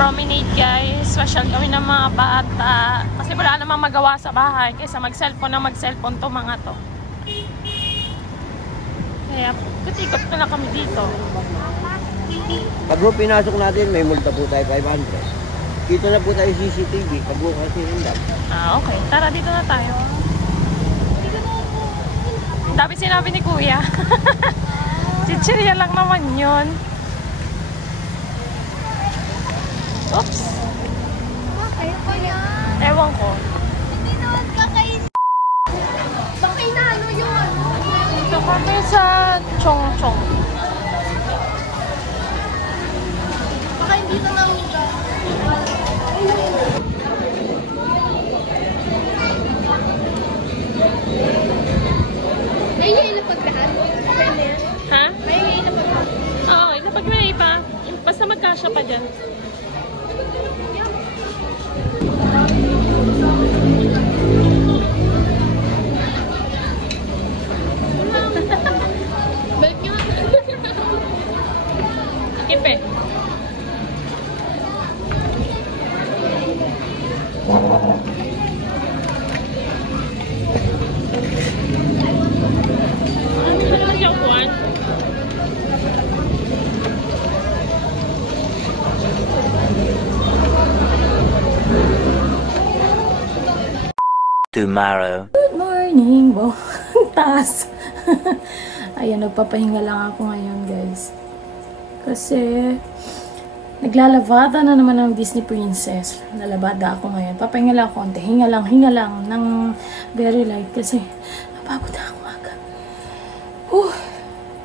Promenade guys, special kami ng mga bata kasi wala namang magawa sa bahay kaysa mag-cellphone to mga to. Kaya ikot na lang kami dito. Pag pinasok natin may multa po tayo 500. Dito na po tayo CCTV pag bukas sinundan. Okay, tara dito na tayo. Dapat sinabi ni kuya. Chichirya lang naman yun. Oops. Bakit ko yan? Ewan ko. Hindi naman kakain. Baka inaano yun. Dito kami sa Chong Chong. Baka hindi na lang. May ilapag lahat? Ha? May ilapag lahat? Oo, ilapag mo na iba. Basta magkasya pa dyan. Balik nyo. Kipe. Ano naman yung kuwan? Tomorrow. Good morning! Wow, taas. Ayan, nagpapahinga lang ako ngayon, guys. Kasi, naglalavada na naman ng Disney Princess. Nalabada ako ngayon. Papahinga lang konti. Hinga lang ng very light. Kasi, napagod na ako agad.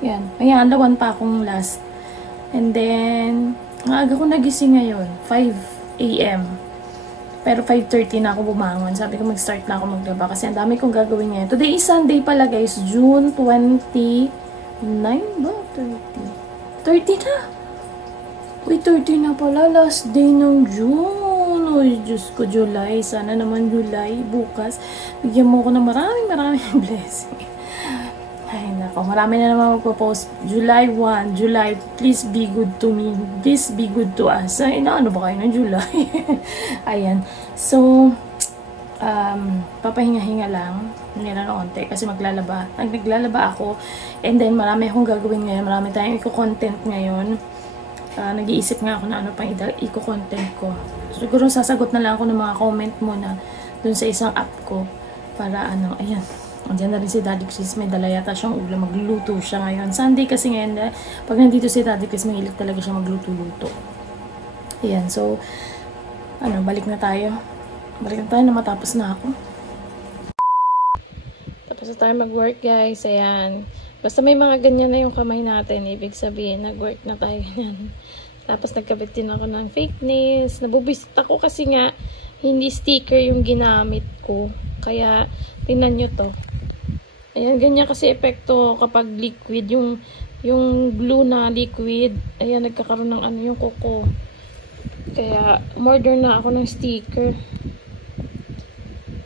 Yan. May andawan pa akong last. And then, aga ko nagising ngayon. 5 AM. Pero 5:30 na ako bumangon. Sabi ko mag-start na ako maglaba kasi ang dami kong gagawin ngayon. Today is Sunday pala guys. June 29 ba? 30 na. Uy, 30 na pala. Last day ng June. Uy, Diyos ko, July. Sana naman July. Bukas. Bigyan mo ko ng maraming blessing. Ay, nako. Marami na naman magpo-post. July 1. July, please be good to me. Please be good to us. Ay, ano ba kayo ng July? Ayan. So, papahinga-hinga lang. Hindi na onte kasi maglalaba. Naglalaba ako. And then, marami akong gagawin ngayon. Marami tayong i-content ngayon. Nag-iisip nga ako na ano pang i-content ko. Siguro sasagot na lang ako ng mga comment mo na dun sa isang app ko. Para ano, ayan. Andiyan na rin si Daddy Chris, may dala yata siyang ulam, magluluto siya ngayon. Sunday kasi ngayon, pag nandito si Daddy Chris, mahilig talaga siya magluto-luto. Ayan, so, balik na tayo. Balik na tayo na matapos na ako. Tapos na tayo mag-work guys, ayan. Basta may mga ganyan na yung kamay natin, ibig sabihin, nag-work na tayo ganyan. Tapos nagkabit din ako ng fake nails. Nabubisit ako kasi nga, hindi sticker yung ginamit ko. Kaya, tingnan nyo to. Ayan, ganyan kasi epekto kapag liquid, yung glue na liquid, ayan, nagkakaroon ng yung kuko. Kaya, order na ako ng sticker.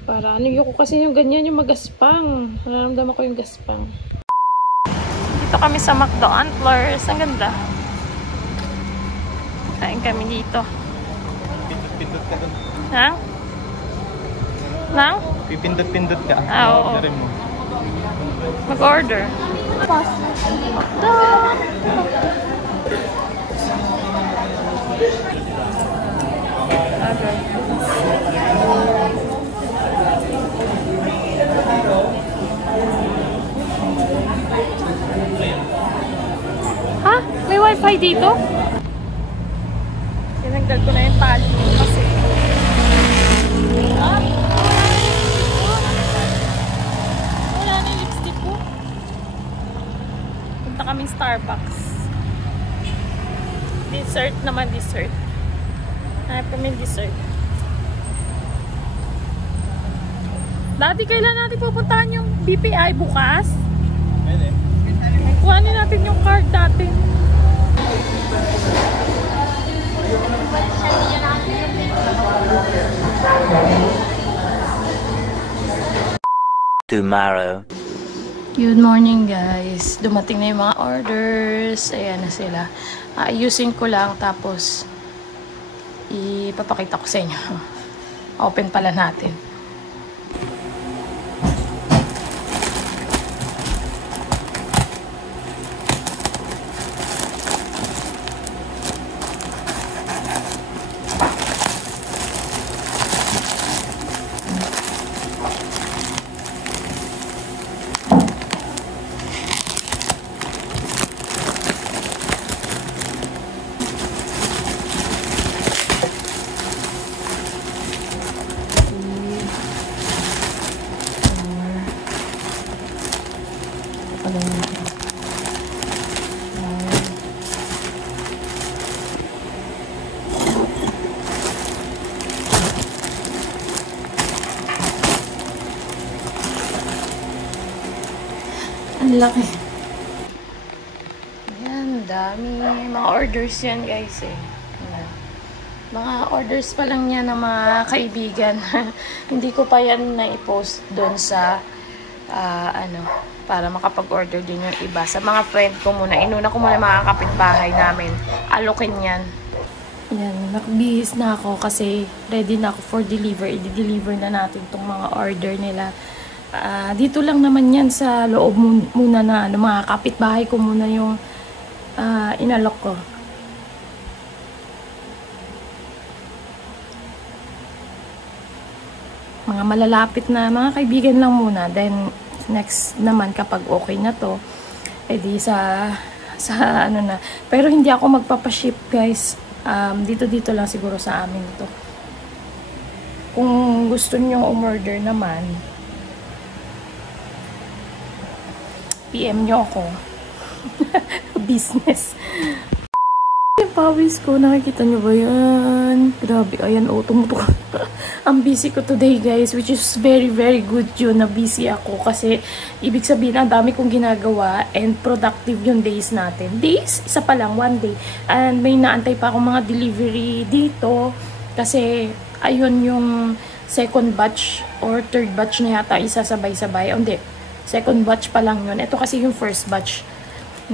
Para, yung kasi yung ganyan, yung magaspang. Nararamdaman ko yung gaspang. Dito kami sa McDo Antlers. Ang ganda. Kain kami dito. Pindot ka doon. Ha? Nang? Pipindot-pindot ka. Oo. Mag-order. Ha? May wifi dito? Tinanggal ko na yung tali kasi. Wala na yung lipstick ko. Punta kaming Starbucks. Dessert naman, dessert. Hanap kami dessert. Dati kailan natin pupuntahan yung BPI bukas? Pwede. Kuhanin natin yung card natin. Tomorrow. Good morning guys. Dumating na yung mga orders. Ayan na sila. Ayusin ko lang tapos ipapakita ko sa inyo. Open pala natin. Ang laki. Ayan, dami. Mga orders yan guys eh. Ayan. Mga orders pa lang yan ng mga kaibigan. Hindi ko pa yan na-post doon sa para makapag-order din yung iba. Sa mga friend ko muna. Inuna ko muna mga kapitbahay namin. Alokin yan. Ayan, nagbihis na ako kasi ready na ako for deliver. I-deliver na natin itong mga order nila. Dito lang naman yan sa loob muna na mga kapitbahay ko muna yung inalok ko. Mga malalapit na mga kaibigan lang muna. Then next naman kapag okay na to, edi sa ano na. Pero hindi ako magpapaship guys. Dito lang siguro sa amin ito. Kung gusto niyo umorder naman, PM nyo ako. Business. Yung pawis ko, nakikita nyo ba yan? Grabe, ayan, tumutok. Ang busy ko today guys, which is very very good yun na busy ako kasi ibig sabihin ang dami kong ginagawa and productive yung days natin. Days? Isa pa lang, one day. And may naantay pa akong mga delivery dito kasi ayun yung second batch or third batch na yata isasabay-sabay. Hindi. Second batch pa lang yun. Ito kasi yung first batch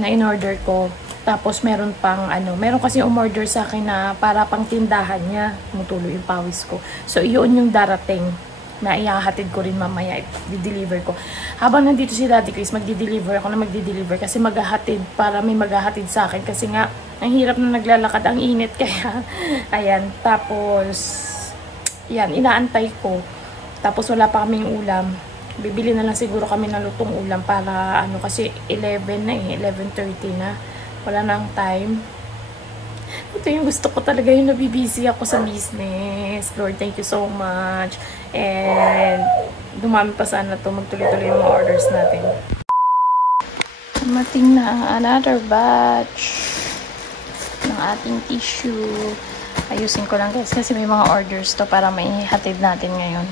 na in-order ko. Tapos meron pang meron kasi umorder sa akin na para pang tindahan niya. Tumutuloy yung pawis ko. So yun yung darating na ihahatid ko rin mamaya. I-deliver ko. Habang nandito si Daddy Chris, magdi-deliver ako na magdi-deliver kasi maghahatid para may maghahatid sa akin. Kasi nga, ang hirap na naglalakad, ang init kaya. Ayan. Tapos, yan, inaantay ko. Tapos wala pa kaming ulam. Bibili na lang siguro kami ng lutong ulam para kasi 11 na 11:30 na. Wala nang time. Ito yung gusto ko talaga, yung nabibisi ako sa business. Lord, thank you so much. And dumami pa sana to, magtuloy-tuloy yung mga orders natin. Dumating na another batch ng ating tissue. Ayusin ko lang guys kasi may mga orders to para maihatid natin ngayon.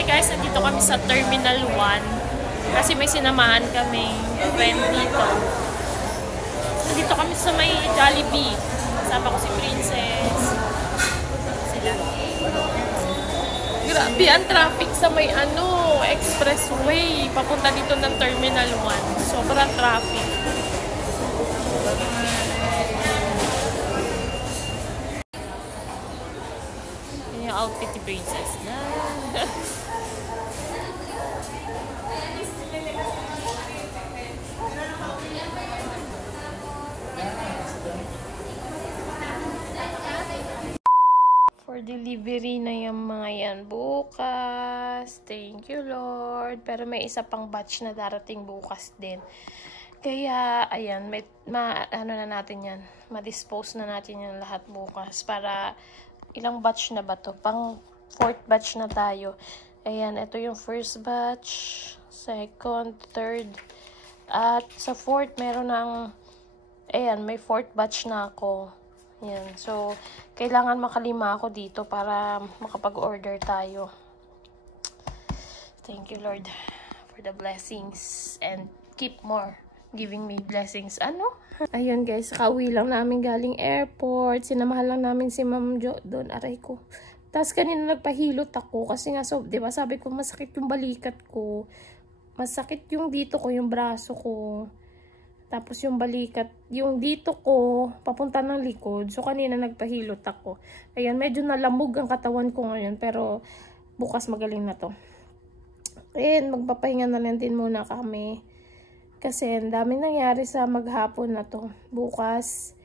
Hi guys, nandito kami sa Terminal 1 kasi may sinamahan kaming friend dito. Nandito kami sa may Jollibee. Kasama ko si Princess. Sila. Grabe ang traffic sa may expressway. Papunta dito ng Terminal 1. Sobrang traffic. Yan yung outfit ni Princess na. For delivery na yung mga yan bukas. Thank you, Lord. Pero may isa pang batch na darating bukas din. Kaya, ayan, na natin yan. Ma-dispose na natin yan lahat bukas. Para, ilang batch na ba to? Pang 4th batch na tayo. Ayan, ito yung first batch. Second, third. At sa 4th, meron ng, ayan, may 4th batch na ako. Yan. So, kailangan makalima ako dito para makapag-order tayo. Thank you, Lord, for the blessings and keep more giving me blessings. Ano? Ayun guys, kauwi lang namin galing airport. Sinamahan lang namin si Ma'am Jo doon. Aray ko. Tapos kanina nagpahilot ako kasi nga, so, di ba sabi ko masakit yung balikat ko. Masakit yung dito ko, yung braso ko. Tapos yung balikat, yung dito ko, papunta ng likod. So, kanina nagpahilot ako. Ayan, medyo nalamog ang katawan ko ngayon. Pero, bukas magaling na to. Ayan, magpapahinga na lang din muna kami. Kasi, ang daming nangyari sa maghapon na to. Bukas,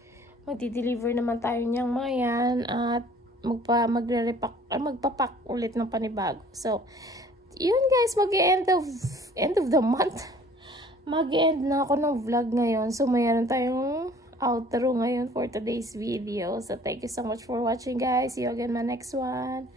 magdi-deliver naman tayo niyang mga yan. At, magpapak ulit ng panibago. So, yun guys, mag-end of the month. Mag-end na ako ng vlog ngayon. So, mayroon tayong outro ngayon for today's video. So, thank you so much for watching, guys. See you again in my next one.